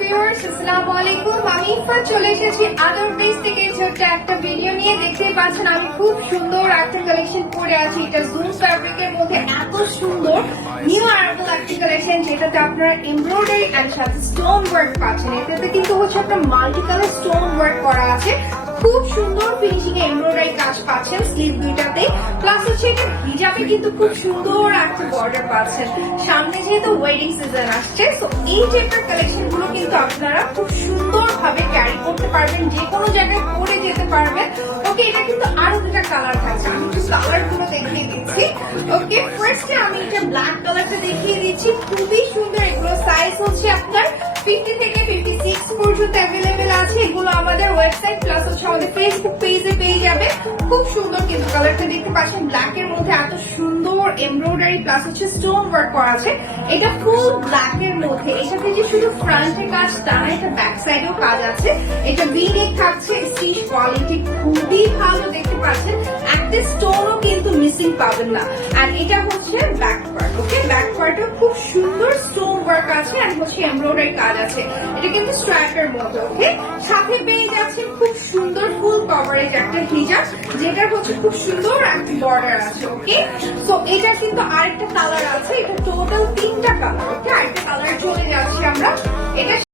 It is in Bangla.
ভিউয়ার্স, আসসালামু আলাইকুম। আমি ইরফা চলে এসেছি আদর পেজ থেকে ছোট্ট একটা ভিডিও নিয়ে। দেখতেই পাচ্ছেন আমি খুব সুন্দর একটা কালেকশন পরে আছি। এটা জুম ফ্যাব্রিকের মধ্যে এত সুন্দর নিউ আরাইভাল একটা কালেকশন, যেটাতে আপনারা এমব্রয়ডারি এন্ড সাথে স্টোন ওয়ার্ক পাচ্ছেন। এটাতে কিন্তু হচ্ছে আপনার মাল্টি কালার স্টোন ওয়ার্ক করা আছে। খুব সুন্দর ফিনিশিং এ এমব্রয়ডারি কাজ পাচ্ছেন স্লিভ দুইটাতে। প্লাস হচ্ছে এটা হিজাবে কিন্তু খুব সুন্দর একটা বর্ডার পাচ্ছেন। সামনে যেহেতু ওয়েডিং সিজন আসছে, তো এই টাইপের কালেকশন গুলো কিন্তু আপনারা খুব সুন্দর ভাবে ক্যারি করতে পারবেন, যে কোনো জায়গায় পরে যেতে পারবেন। ওকে, এটা কিন্তু আরো দুটা কালার থাকছে, আমি একটু কালার গুলো দেখিয়ে দিচ্ছি। ওকে, ফার্স্টে আমি এটা ব্ল্যাক কালারটা দেখিয়ে দিচ্ছি। খুবই সুন্দর, এগুলো সাইজ হচ্ছে আপনার 50 থেকে 56 পর্যন্ত অ্যাভেলেবেল আছে। এগুলো আমাদের ওয়েবসাইট প্লাস হচ্ছে আমাদের ফেসবুক পেজে পেয়ে যাবে। খুব সুন্দর কিন্তু কালারটা দেখতে পাচ্ছেন, ব্ল্যাক এর মধ্যে এত সুন্দর এমব্রয়ডারি প্লাস হচ্ছে স্টোন ওয়ার্ক করা আছে। এটা ফুল ব্ল্যাক এর মধ্যে, এর সাথে যে শুধু ফ্রন্টে কাজ তা না, এটা ব্যাক সাইডেও কাজ আছে। এটা ভি নেক থাকছে, স্টিচ কোয়ালিটি খুবই ভালো দেখতে পাচ্ছেন। একটা স্টোনও কিন্তু মিসিং পাবেন না। আর এটা হচ্ছে ব্যাক পার্ট। ওকে, ব্যাক পার্টও খুব সুন্দর স্টোন ওয়ার্ক আছে আর হচ্ছে এমব্রয়ডারি কাজ আছে। এটা কিন্তু স্ট্রাইপের মতো। ওকে, সাথে পেয়ে যাচ্ছে খুব সুন্দর ফুল কভারেজ একটা হিজাব, যেটার হচ্ছে খুব সুন্দর একটা বর্ডার আছে। ওকে, সো এটা কিন্তু আরেকটা কালার আছে। এটা টোটাল 3টা কালার। ওকে, আরেকটা কালার চলে যাচ্ছে আমরা। এটা